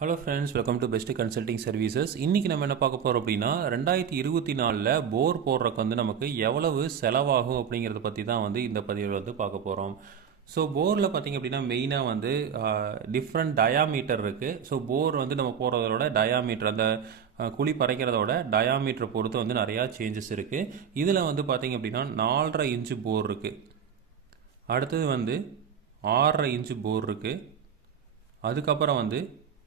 Hello friends welcome to best consulting services இன்றைக்கி நம்ம என்ன பார்க்க போகிறோம் அப்படின்னா ரெண்டாயிரத்தி இருபத்தி நாலில் போர் போடுறதுக்கு வந்து நமக்கு எவ்வளவு செலவாகும் அப்படிங்கிறத பற்றி தான் வந்து இந்த பதிவில் வந்து பார்க்க போகிறோம் ஸோ போரில் பார்த்திங்க அப்படின்னா மெயினாக வந்து டிஃப்ரெண்ட் டயாமீட்டர் இருக்குது ஸோ போர் வந்து நம்ம போடுறதோட டயாமீட்டர் அந்த குழி பறைக்கிறதோட டயாமீட்டரை பொறுத்து வந்து நிறையா சேஞ்சஸ் இருக்குது இதில் வந்து பார்த்திங்க அப்படின்னா நாலரை இன்ச்சு போர் இருக்குது அடுத்தது வந்து ஆறரை இன்ச்சு போர் இருக்குது அதுக்கப்புறம் வந்து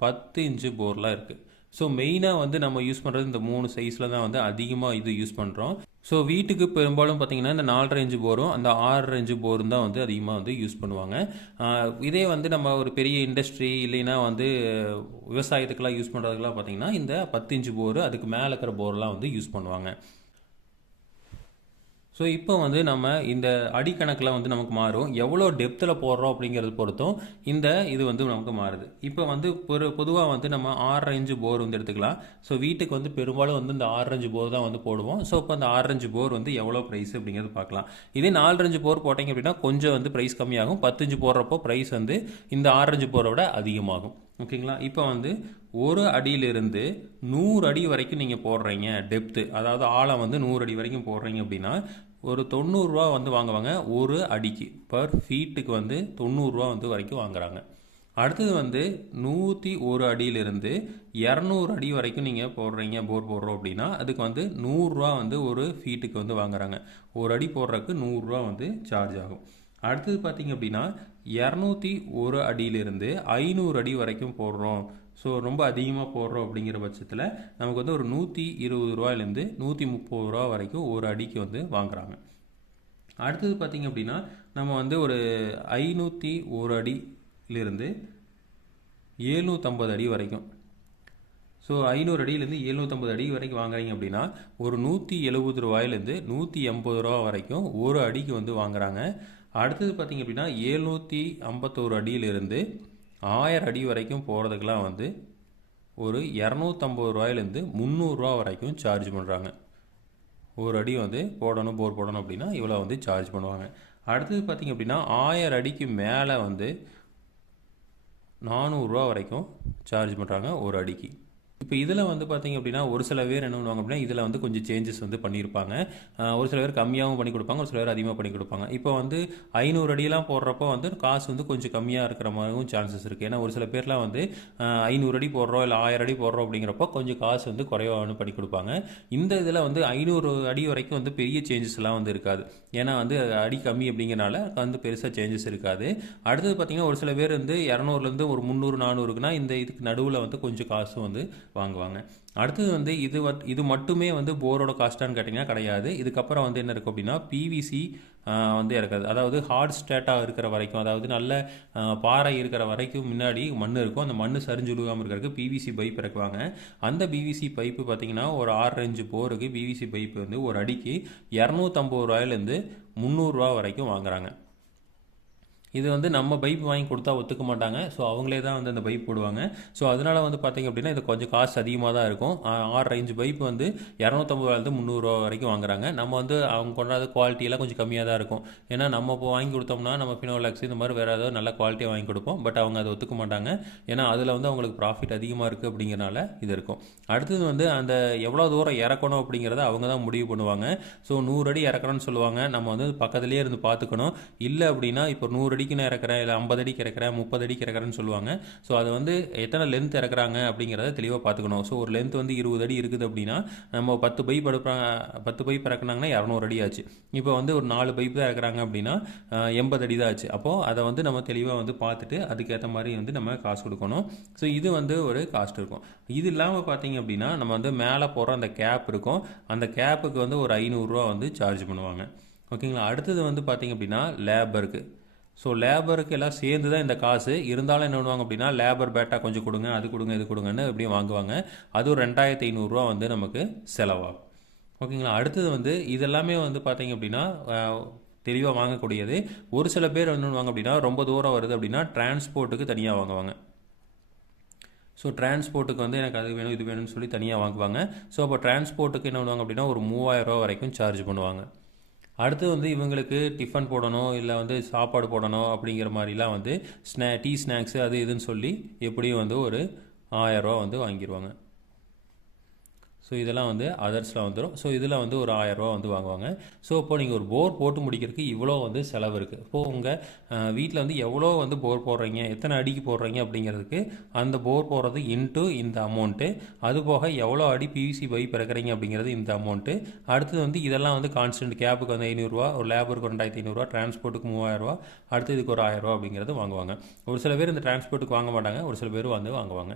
பத்து இன்ச்சு போர்லாம் இருக்குது ஸோ மெயினாக வந்து நம்ம யூஸ் பண்ணுறது இந்த மூணு சைஸில் தான் வந்து அதிகமாக இது யூஸ் பண்ணுறோம் ஸோ வீட்டுக்கு பெரும்பாலும் பார்த்தீங்கன்னா இந்த நாலரை இன்ச்சு போரும் அந்த ஆறரை இன்ச்சு போரும் தான் வந்து அதிகமாக வந்து யூஸ் பண்ணுவாங்க. இதே வந்து நம்ம ஒரு பெரிய இண்டஸ்ட்ரி இல்லைன்னா வந்து விவசாயத்துக்கெல்லாம் யூஸ் பண்ணுறதுக்கெல்லாம் பார்த்தீங்கன்னா இந்த பத்து இன்ச்சு போர் அதுக்கு மேலே இருக்கிற போர்லாம் வந்து யூஸ் பண்ணுவாங்க. ஸோ இப்போ வந்து நம்ம இந்த அடிக்கணக்கில் வந்து நமக்கு மாறும். எவ்வளோ டெப்த்தில் போடுறோம் அப்படிங்கிறது பொறுத்தும் இந்த இது வந்து நமக்கு மாறுது. இப்போ வந்து ஒரு பொதுவாக வந்து நம்ம ஆறரை இன்ச்சு போர் வந்து எடுத்துக்கலாம். ஸோ வீட்டுக்கு வந்து பெரும்பாலும் வந்து இந்த ஆறரை இன்ச்சு போர் தான் வந்து போடுவோம். ஸோ இப்போ அந்த ஆறரை இன்ச்சு போர் வந்து எவ்வளோ ப்ரைஸ் அப்படிங்கிறது பார்க்கலாம். இதே நாலரை இன்ச்சு போர் போட்டிங்க அப்படின்னா கொஞ்சம் வந்து ப்ரைஸ் கம்மியாகும். பத்து இன்ச்சு போடுறப்போ ப்ரைஸ் வந்து இந்த ஆறரை இன்ச்சு போரை விட அதிகமாகும். ஓகேங்களா இப்போ வந்து ஒரு அடியிலிருந்து நூறு அடி வரைக்கும் நீங்கள் போடுறீங்க டெப்த்து அதாவது ஆழம் வந்து நூறு அடி வரைக்கும் போடுறீங்க அப்படின்னா ஒரு தொண்ணூறுரூவா வந்து வாங்குவாங்க ஒரு அடிக்கு. பர் ஃபீட்டுக்கு வந்து தொண்ணூறுரூவா வந்து வரைக்கும் வாங்குறாங்க. அடுத்தது வந்து நூற்றி ஒரு அடியிலிருந்து இரநூறு அடி வரைக்கும் நீங்கள் போடுறீங்க போர் போடுறோம் அப்படின்னா அதுக்கு வந்து நூறுரூவா வந்து ஒரு ஃபீட்டுக்கு வந்து வாங்குறாங்க. ஒரு அடி போடுறதுக்கு நூறுரூவா வந்து சார்ஜ் ஆகும். அடுத்தது பார்த்தீங்க அப்படின்னா இரநூத்தி ஒரு அடியிலிருந்து ஐநூறு அடி வரைக்கும் போடுறோம். ஸோ ரொம்ப அதிகமாக போடுறோம் அப்படிங்கிற பட்சத்தில் நமக்கு வந்து ஒரு நூற்றி இருபது ரூபாயிலேருந்து நூற்றி முப்பது ரூபா வரைக்கும் ஒரு அடிக்கு வந்து வாங்குறாங்க. அடுத்தது பார்த்தீங்க அப்படின்னா நம்ம வந்து ஒரு ஐநூற்றி ஒரு அடியிலிருந்து எழுநூற்றம்பது அடி வரைக்கும் ஸோ ஐநூறு அடியிலேருந்து எழுநூற்றம்பது அடி வரைக்கும் வாங்குறீங்க அப்படின்னா ஒரு நூற்றி எழுபது ரூபாயிலேருந்து நூற்றி எண்பது ரூபா வரைக்கும் ஒரு அடிக்கு வந்து வாங்குறாங்க. அடுத்தது பார்த்தீங்க அப்படின்னா எழுநூற்றி ஐம்பத்தோரு அடியிலிருந்து ஆயிரம் அடி வரைக்கும் போகிறதுக்கெலாம் வந்து ஒரு இரநூத்தம்பது ரூபாயிலேருந்து முந்நூறுரூவா வரைக்கும் சார்ஜ் பண்ணுறாங்க ஒரு அடி வந்து போடணும் போர் போடணும் அப்படின்னா இவ்வளோ வந்து சார்ஜ் பண்ணுவாங்க. அடுத்தது பார்த்தீங்க அப்படின்னா ஆயிரம் அடிக்கு மேலே வந்து நானூறுரூவா வரைக்கும் சார்ஜ் பண்ணுறாங்க ஒரு அடிக்கு. இப்போ இதில் வந்து பார்த்தீங்க அப்படின்னா ஒரு சில பேர் என்ன பண்ணுவாங்க அப்படின்னா இதில் வந்து கொஞ்சம் சேஞ்சஸ் வந்து பண்ணியிருப்பாங்க ஒரு சில பேர் கம்மியாகவும் பண்ணி கொடுப்பாங்க ஒரு சில பேர் அதிகமாக பண்ணி கொடுப்பாங்க. இப்போ வந்து ஐநூறு அடியெலாம் போடுறப்போ வந்து காசு வந்து கொஞ்சம் கம்மியாக இருக்கிற மாதிரியும் சான்சஸ் இருக்குது ஏன்னா ஒரு சில பேர்லாம் வந்து ஐநூறு அடி போடுறோம் இல்லை ஆயிரம் அடி போடுறோம் அப்படிங்கிறப்போ கொஞ்சம் காசு வந்து குறைவாக பண்ணி கொடுப்பாங்க. இந்த இதில் வந்து ஐநூறு அடி வரைக்கும் வந்து பெரிய சேஞ்சஸ்லாம் வந்து இருக்காது. ஏன்னா வந்து அடி கம்மி அப்படிங்கிறனால வந்து பெருசாக சேஞ்சஸ் இருக்காது. அடுத்தது பார்த்தீங்கன்னா ஒரு சில பேர் வந்து இரநூறுலேருந்து ஒரு முந்நூறு நானூறுக்குனா இந்த இதுக்கு நடுவில் வந்து கொஞ்சம் காசு வந்து வாங்குவாங்க. அடுத்தது வந்து இது வத்- இது மட்டுமே வந்து போரோட காஸ்ட்டான்னு கேட்டிங்கன்னா கிடையாது. இதுக்கப்புறம் வந்து என்ன இருக்குது அப்படின்னா பிவிசி வந்து இருக்காது அதாவது ஹார்ட் ஸ்டேட்டாக இருக்கிற வரைக்கும் அதாவது நல்ல பாறை இருக்கிற வரைக்கும் முன்னாடி மண் இருக்கும். அந்த மண் சரிஞ்சு விழுகாமல் இருக்கிறதுக்கு பிவிசி பைப் இறக்குவாங்க. அந்த பிவிசி பைப்பு பார்த்தீங்கன்னா ஒரு ஆறு இன்ச்சு போருக்கு பிவிசி பைப்பு வந்து ஒரு அடிக்கு இரநூத்தம்பது ரூபாயிலேருந்து முந்நூறுரூவா வரைக்கும் வாங்குறாங்க. இது வந்து நம்ம பைப் வாங்கி கொடுத்தா ஒத்துக்க மாட்டாங்க. ஸோ அவங்களே தான் வந்து அந்த பைப் போடுவாங்க. ஸோ அதனால வந்து பார்த்திங்க அப்படின்னா இது கொஞ்சம் காசு அதிகமாக தான் இருக்கும். ஆறு ரேஞ்சு பைப் வந்து இரநூத்தம்பதுலேருந்து முந்நூறுரூவா வரைக்கும் வாங்குறாங்க. நம்ம வந்து அவங்க கொண்டாத குவாலிட்டியெல்லாம் கொஞ்சம் கம்மியாக தான் இருக்கும். ஏன்னா நம்ம இப்போ வாங்கி கொடுத்தோம்னா நம்ம ஃபினோலாக்ஸ் இந்த மாதிரி வேறு ஏதாவது நல்ல குவாலிட்டியாக வாங்கி கொடுப்போம். பட் அவங்க அதை ஒத்துக்க மாட்டாங்க. ஏன்னா அதில் வந்து அவங்களுக்கு ப்ராஃபிட் அதிகமாக இருக்குது அப்படிங்கிறனால இது இருக்கும். அடுத்தது வந்து அந்த எவ்வளோ தூரம் இறக்கணும் அப்படிங்கிறத அவங்க தான் முடிவு பண்ணுவாங்க. ஸோ நூறு அடி இறக்கணும்னு சொல்லுவாங்க. நம்ம வந்து பக்கத்துலேயே இருந்து பார்த்துக்கணும். இல்லை அப்படின்னா இப்போ நூறு அடிக்கு நான் இறக்குறேன் இல்லை ஐம்பது அடிக்கு இறக்குறேன் முப்பது அடிக்கு இறக்குறேன்னு சொல்லுவாங்க. ஸோ அதை வந்து எத்தனை லென்த் இறக்குறாங்க அப்படிங்கிறத தெளிவாக பார்த்துக்கணும். ஸோ ஒரு லென்த் வந்து இருபது அடி இருக்குது அப்படின்னா நம்ம பத்து பைப் எடுப்பாங்க பத்து பைப் இறக்குனாங்கன்னா இரநூறு அடி ஆச்சு. இப்போ வந்து ஒரு நாலு பைப் தான் இறக்குறாங்க அப்படின்னா எண்பது அடி தான் ஆச்சு. அப்போது அதை வந்து நம்ம தெளிவாக வந்து பார்த்துட்டு அதுக்கேற்ற மாதிரி வந்து நம்ம காசு கொடுக்கணும். ஸோ இது வந்து ஒரு காஸ்ட் இருக்கும். இது இல்லாமல் பார்த்தீங்க அப்படின்னா நம்ம வந்து மேலே போகிற அந்த கேப் இருக்கும். அந்த கேப்புக்கு வந்து ஒரு ஐநூறுரூவா வந்து சார்ஜ் பண்ணுவாங்க. ஓகேங்களா அடுத்தது வந்து பார்த்தீங்க அப்படின்னா லேபருக்கு ஸோ லேபருக்கு எல்லாம் சேர்ந்து தான் இந்த காசு. இருந்தாலும் என்ன பண்ணுவாங்க அப்படின்னா லேபர் பேட்டா கொஞ்சம் கொடுங்க அது கொடுங்க இது கொடுங்கன்னு எப்படியும் வாங்குவாங்க. அது ஒரு ரெண்டாயிரத்தி ஐநூறுரூவா வந்து நமக்கு செலவாகும். ஓகேங்களா? அடுத்தது வந்து இதெல்லாமே வந்து பார்த்தீங்க அப்படின்னா தெளிவாக வாங்கக்கூடியது. ஒரு சில பேர் என்ன பண்ணுவாங்க அப்படின்னா ரொம்ப தூரம் வருது அப்படின்னா டிரான்ஸ்போர்ட்டுக்கு தனியாக வாங்குவாங்க. ஸோ டிரான்ஸ்போர்ட்டுக்கு வந்து எனக்கு அது வேணும் இது வேணும்னு சொல்லி தனியாக வாங்குவாங்க. ஸோ அப்போ டிரான்ஸ்போர்ட்டுக்கு என்ன பண்ணுவாங்க அப்படின்னா ஒரு மூவாயிரம் ரூபா வரைக்கும் சார்ஜ் பண்ணுவாங்க. அடுத்து வந்து இவங்களுக்கு டிஃபன் போடணும் இல்லை வந்து சாப்பாடு போடணும் அப்படிங்கிற மாதிரிலாம் வந்து ஸ்நே டீ ஸ்நாக்ஸு அது இதுன்னு சொல்லி எப்படியும் வந்து ஒரு ஆயரூவா வந்து வாங்கிடுவாங்க ஸோ இதெல்லாம் வந்து அதர்ஸில் வந்துடும் ஸோ இதில் வந்து ஒரு ஆயரூவா வந்து வாங்குவாங்க. ஸோ இப்போ நீங்கள் ஒரு போர் போட்டு முடிக்கிறதுக்கு இவ்வளோ வந்து செலவு இருக்குது இப்போது உங்கள் வீட்டில் வந்து எவ்வளோ வந்து போர் போடுறீங்க எத்தனை அடிக்கு போடுறீங்க அப்படிங்கிறதுக்கு அந்த போர் போடுறது இன்ட்டு இந்த அமௌண்ட்டு அது போக எவ்வளோ அடி பிவிசி பைப் இறக்குறீங்க அப்படிங்கிறது இந்த அமௌண்ட்டு அடுத்தது வந்து இதெல்லாம் வந்து கான்ஸ்டன்ட் கேபுக்கு வந்து ஐநூறுரூவா ஒரு லேபருக்கு ரெண்டாயிரத்தி ஐநூறுரூவா டிரான்ஸ்போர்ட்டுக்கு மூவாயிரரூவா அடுத்து இதுக்கு ஒரு ஆயிரரூவா அப்படிங்கிறது வாங்குவாங்க. ஒரு சில பேர் இந்த டிரான்ஸ்போர்ட்டுக்கு வாங்க மாட்டாங்க ஒரு சில பேர் வந்து வாங்குவாங்க.